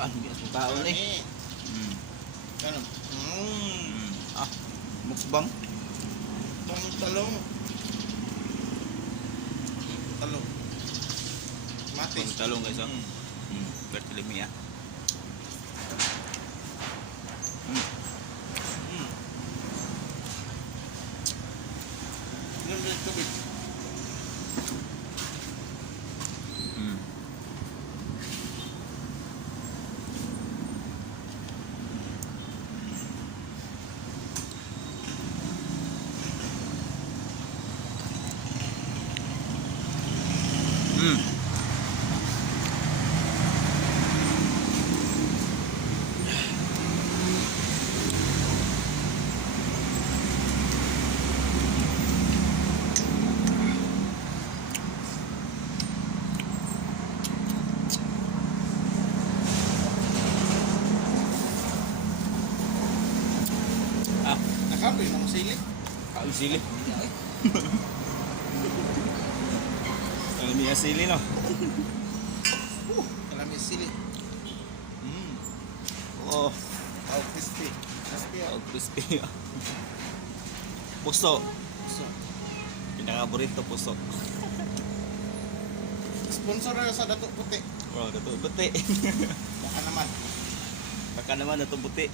Ah, hindi ang kaon eh. Mm. Ganun. Ah, mukbang. Talong. Talong. Matis. Talong guys, ah. Bertilimi ah. Ganun din tubig. Ah, Nakapoy ng sili. kaon sili. Kalami sili no. Kalamis sili. Oh, Oh, crispy. Crispy ah. oh crispy. Puso. So, Pinaka-paborito puso. sponsor na sa Dato Puti. Oh, dato buti. Baka naman. Baka naman dato buti.